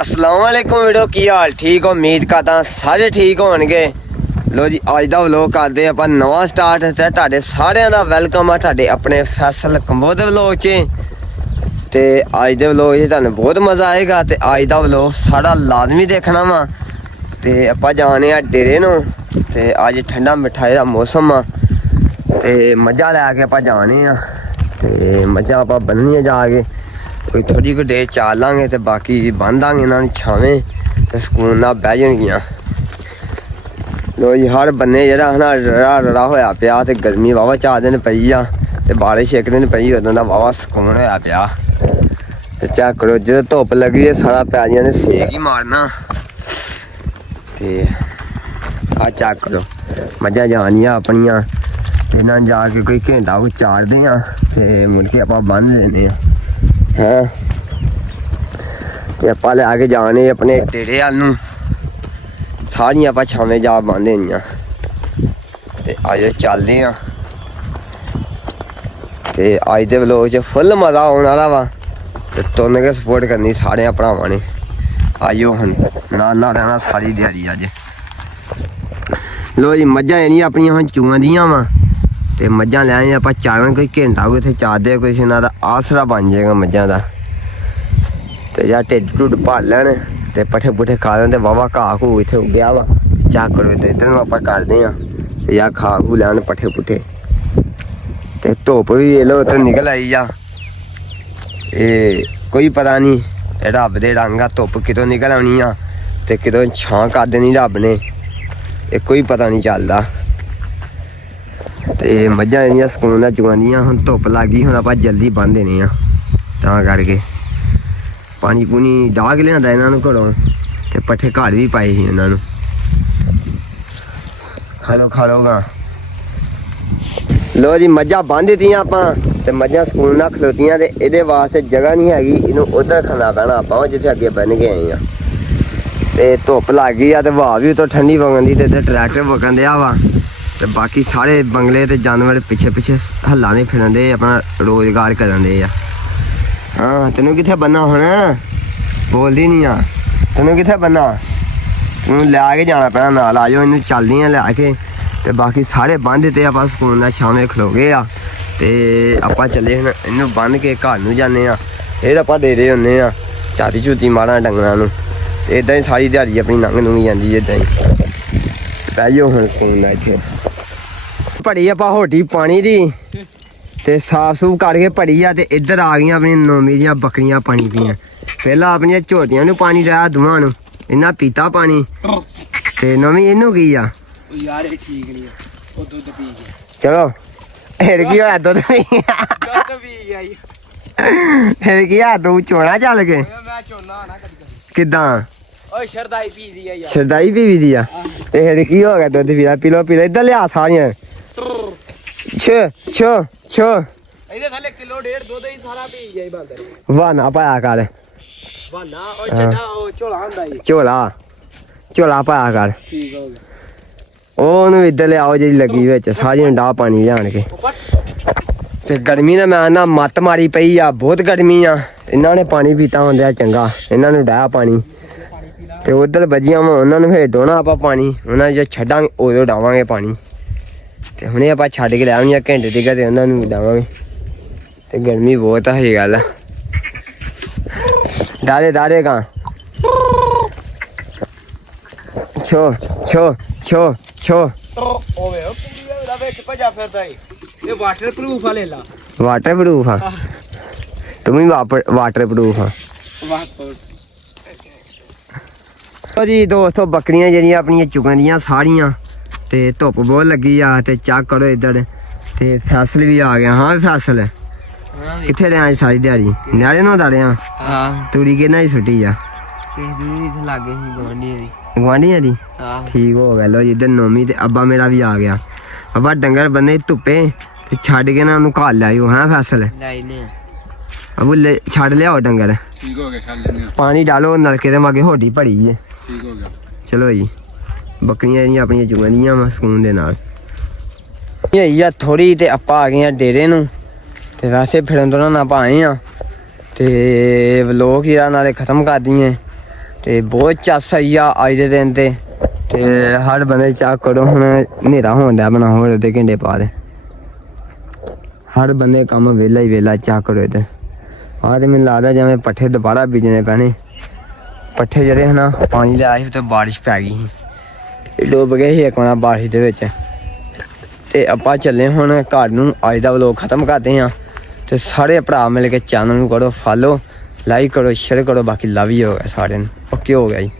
अस्सलाम वालेकुम वीडियो की हाल ठीक हो उम्मीद करदा सारे ठीक होणगे। लो जी अज दा व्लॉग करदे आपां नवां स्टार्ट ते तुहाडे सारिਆਂ ਦਾ ਵੈਲਕਮ ਆ ਤੁਹਾਡੇ ਆਪਣੇ ਫੈਸਲ ਕੰਬੋ ਦੇ व्लॉग 'ਚ ਤੇ ਅੱਜ ਦੇ व्लॉग 'ਚ ਤੁਹਾਨੂੰ ਬਹੁਤ ਮਜ਼ਾ ਆਏਗਾ ਤੇ ਅੱਜ ਦਾ व्लॉग ਸਾਰਾ ਲਾਜ਼ਮੀ ਦੇਖਣਾ ਵਾ। ਤੇ ਆਪਾਂ ਜਾਣੇ ਆ ਡੇਰੇ ਨੂੰ ਤੇ ਅੱਜ ਠੰਡਾ ਮਿੱਠਾ ਦਾ ਮੌਸਮ ਆ ਤੇ ਮੱਝਾਂ ਲੈ ਕੇ ਆਪਾਂ ਜਾਣੇ ਆ ਤੇ ਮੱਝਾਂ ਆਪਾਂ ਬੰਨਣੀਆਂ ਜਾ ਕੇ कोई थोड़ी को देर चाल लांगे तो बाकी बन देंगे इन्होंने छावें तो सुकून नाल बह जाएगियां। लो जी हर बन्ने जेह्ड़ा ना रड़ा रड़ा होया पिया ते गर्मी वावा 4 दिन पई आ ते बारिश 1 दिन पई उदों दा वावा सुकून होया पिया। ते चेक करो जो धुप्प लगी है सारा पैलियां ने सेक ही मारना। ते आ चेक करो मझां जानियां अपनियां इन्हां जाके कोई घंटा को चारदे आ ते मुड़ के आपां बंन देने आ है ते आपां लै के जाने अपने डेरे वाल नूं सारियां आपां छावें जा बंन देनियां ते अज चलदे आ ते अज दे व्लॉग च फुल मज़ा आने आह्ला वा ते तुसें गै सपोर्ट करनी सारे भरावां ने। आइयो हून ना रहना सारी ध्याड़ी अज। लो जी मझां जेह्ड़ियां अपनियां हुण चूआं दियां वा ते मझां लै आए आपां चारन कोई घंटा को इत्थै चारदे कुछ इन्हां दा आसरा बन जाएगा मझां दा ते जां ढिड्ड ढुड्ड भर लैन ते पट्ठे पुट्ठे खा लैन ते वावा घाह घूह इत्थै उग्गेआ वा चेक करो ते इद्धर नूं आपां करदे आं ते जां खा घू लैन पट्ठे पुट्ठे ते धुप्प बी लो उत्थै निकल आई जा कोई पता नहीं रब दे रंग आ धुप्प कितों निकल आनी आ ते कितों छां कर देनी रब ने कोई पता नहीं चलदा। ते मझां जेह्ड़ियां सुकून नाल चुगांदियां हुण धुप्प लग गई हुण आपां जल्दी बंन देने आ तां करके पानी पूनी डाह् के लिआंदा इन्हां नूं घरों ते पट्ठे घर भी पाए ही इन्हां नूं खा लो गा। लो जी मझां बंन दित्तियां आपां ते मझां सुकून नाल खलोतियां ते इहदे वास्ते जगह नहीं हैगी इनूं उधर खंदा पैना आपां जित्थे अग्गे बन्न के आए आं ते धुप्प लग गई आ ते हवा भी उत्तों ठंडी वगन दी ते इत्थै ट्रैक्टर वगन दिया वा ते बाकी सारे बंगले ते जानवर पिछे पिछे हल्ला नहीं फिरन दे अपना रोजगार करन दे। हाँ तेनू कित्थे बन्ना हुण बोलदी नहीं आ तेनू कित्थे बन्ना तेनू लै के जाना पैना नाल आ जाओ इनू चलदियां लै के ते बाकी सारे बंन दित्ते आपां सुकून नाल छावें खलो गए आ ते आपां चले हूण इनू बंन के घर नूं जाने आ फिर आपां डेरे होन्ने आ झाती झूती मारां डंगरां नूं ते इदां ही सारी दिहाड़ी अपनी लंघ लुंघ जांदी इदां ही बह जाओ हुण सुकून नाल इत्थे भड़ी आपां होटी पानी दी ते साफ सूफ करके भड़ी आ ते इधर आ गई अपनी नौमी दियां बकरियां पानी पीन पहला अपनी झोटियां नूं पानी डाया दूआं नूं इन्हां पीता पानी ते नौमी इनू की आ यार ये ठीक नहीं ओ दुध पी गया चलो फिर की होया दुध पी गया फिर की आ तू चोना चल के मैं चोना ना कदी किदां ओए शरदाई पी दी आ यार शरदाई पी दी आ ते फिर की हो गया दुध पी लो इधर लिया सारियां छो ਇਹਦੇ ਥੱਲੇ ਕਿਲੋ ਡੇਢ ਦੁੱਧ ਹੀ ਸਾਰਾ ਪੀ ਗਿਆ ਬੰਦਰ ਵਾਨਾ ਪਾਇਆ ਕਰ ਵਾਨਾ ਉਹ ਛੱਡਾ ਉਹ ਝੋਲਾ ਹੁੰਦਾ ਈ ਝੋਲਾ ਪਾਇਆ ਕਰ ਠੀਕ ਹੋ ਗਿਆ ਉਹਨੂੰ ਇੱਧਰ ਲਿਆਓ ਜਿਹੜੀ ਲੱਗੀ ਵਿੱਚ ਸਾਰੀਆਂ ਡਾਹ ਪਾਣੀ ਲਿਆਣ ਕੇ ਤੇ ਗਰਮੀ ਦਾ ਮੈਂ ਨਾ ਮੱਤ ਮਾਰੀ ਪਈ ਆ ਬਹੁਤ ਗਰਮੀ ਆ ਇਹਨਾਂ ਨੇ ਪਾਣੀ ਪੀਤਾ ਹੁੰਦਿਆ ਚੰਗਾ ਇਹਨਾਂ ਨੂੰ ਡਾਹ ਪਾਣੀ ਤੇ ਉਧਰ ਵੱਜੀਆਂ ਵਾ ਉਹਨਾਂ ਨੂੰ ਫੇਰ ਡੋਣਾ ਆਪਾਂ ਪਾਣੀ ਉਹਨਾਂ ਜੇ ਛੱਡਾਂਗੇ ਉਦੋਂ ਡਾਵਾਂਗੇ ਪਾਣੀ ਤੇ ਹੁਣੇ ਆਪਾਂ ਛੱਡ ਕੇ ਲੈ ਆਉਣੀਆਂ ਘੰਟੇ ਤੱਕ ਤੇ ਉਹਨਾਂ ਨੂੰ ਡਾਵਾਂਗੇ ਤੇ ਗਰਮੀ ਬਹੁਤ ਆ ਇਹ ਗੱਲ ਡਾਰੇ ਕਾਂ ਛੋ ਓਵੇ ਪੂਰੀ ਦਾ ਵਿੱਚ ਭਜਾ ਫਿਰਦਾ ਏ ਇਹ ਵਾਟਰਪ੍ਰੂਫ ਆ ਲੈ ਲਾ ਵਾਟਰਪ੍ਰੂਫ ਆ ਤੂੰ ਵੀ ਵਾਟਰਪ੍ਰੂਫ ਆ ਜੀ ਦੋਸਤੋ ਬੱਕਰੀਆਂ ਜਿਹੜੀਆਂ ਆਪਣੀਆਂ ਚੁਗਣ ਦੀਆਂ ਸਾਰੀਆਂ ਤੇ ਧੁੱਪ ਬਹੁਤ ਲੱਗੀ ਆ ਤੇ ਚੈੱਕ ਕਰੋ ਇੱਧਰ ਤੇ ਫੈਸਲ ਵੀ ਆ ਗਿਆ। ਹਾਂ ਫੈਸਲ ਕਿੱਥੇ ਰਿਆਂ ਸਾਰੀ ਦਿਹਾੜੀ ਨਿਆਰੇ ਨੂੰ ਦੜਿਆ ਹਾਂ ਤੂੜੀ ਕਿਹਨਾਂ ਹੀ ਸੁੱਟੀ ਆ ਲਾਗੇ ਗਵਾਂਢੀਆਂ ਦੀ ਠੀਕ ਹੋ ਗਿਆ। ਲੋ ਜੀ ਇੱਧਰ ਨੌਮੀ ਤੇ ਅੱਬਾ ਮੇਰਾ ਵੀ ਆ ਗਿਆ। ਅੱਬਾ ਡੰਗਰ ਬੰਨੇ ਧੁੱਪੇ ਤੇ ਛੱਡ ਕੇ ਨਾ ਉਹਨੂੰ ਘਰ ਲਿਆਇਓ ਹਾਂ ਫੈਸਲ ਅਬੂ ਛੱਡ ਲਿਆਓ ਡੰਗਰ ਠੀਕ ਹੋ ਗਿਆ ਛੱਡ ਲੈਣੇ ਪਾਣੀ ਡਾਲੋ ਨਲਕੇ ਦੇ ਮਾਗੇ ਹੋਡੀ ਭੜੀ ਜੇ ਠੀਕ ਹੋ ਗਿਆ। ਚਲੋ ਜੀ ਬੱਕਰੀਆਂ ਜਿਹੜੀਆਂ ਆਪਣੀਆਂ ਚੁਗਣੀਆਂ ਵਾ ਸਕੂਨ ਦੇ ਨਾਲ ਇਹ ਥੋੜੀ ਤੇ ਆਪਾਂ ਆ ਗਏ ਆ ਡੇਰੇ ਨੂੰ ਤੇ ਵੈਸੇ ਫਿਰਨ ਤੋਂ ਨਾ ਆਪਾਂ ਆਏ ਆ ਤੇ ਵਲੋਗ ਜਿਹੜਾ ਨਾਲੇ ਖਤਮ ਕਰ ਦਈਏ ਤੇ ਬਹੁਤ ਚੱਸ ਆਈ ਆ ਅੱਜ ਦੇ ਦਿਨ ਤੇ ਹਰ ਬੰਦੇ ਚਾਹ ਕਰੋ ਹੁਣ ਹਨੇਰਾ ਹੋਣ ਡਿਆ ਬਣਾ ਹੋਰ ਅੱਧੇ ਘੰਟੇ ਬਾਅਦ ਹਰ ਬੰਦੇ ਕੰਮ ਵਿਹਲਾ ਹੀ ਵਿਹਲਾ ਚਾਹ ਕਰੋ ਇੱਧਰ ਆਹ ਤੇ ਮੈਨੂੰ ਲੱਗਦਾ ਜਿਵੇਂ ਪੱਠੇ ਦੁਬਾਰਾ ਬੀਜਣੇ ਪੈਣੇ ਪੱਠੇ ਜਿਹੜੇ ਹਨਾ ਪਾਣੀ ਲਿਆ ਸੀ ਤੇ ਬਾਰਿਸ਼ ਪੈ ਗਈ ਸੀ ਡੁੱਬ ਗਏ ਸੀ ਇੱਕ ਵਾਰ ਬਾਰਿਸ਼ ਦੇ ਵਿੱਚ ਤੇ ਆਪਾਂ ਚੱਲੇ ਹੁਣ ਘਰ ਨੂੰ ਅੱਜ ਦਾ ਵਲੋਗ ਖਤਮ ਕਰਦੇ ਹਾਂ ਤੇ ਸਾਰੇ ਭਰਾ ਮਿਲ ਕੇ ਚੈਨਲ ਨੂੰ ਕਰੋ ਫਾਲੋ ਲਾਈਕ ਕਰੋ ਸ਼ੇਅਰ ਕਰੋ ਬਾਕੀ ਲਵ ਯੂ ਹੋ ਗਿਆ ਸਾਰਿਆਂ ਨੂੰ ਓਕੇ ਹੋ ਗਿਆ ਜੀ।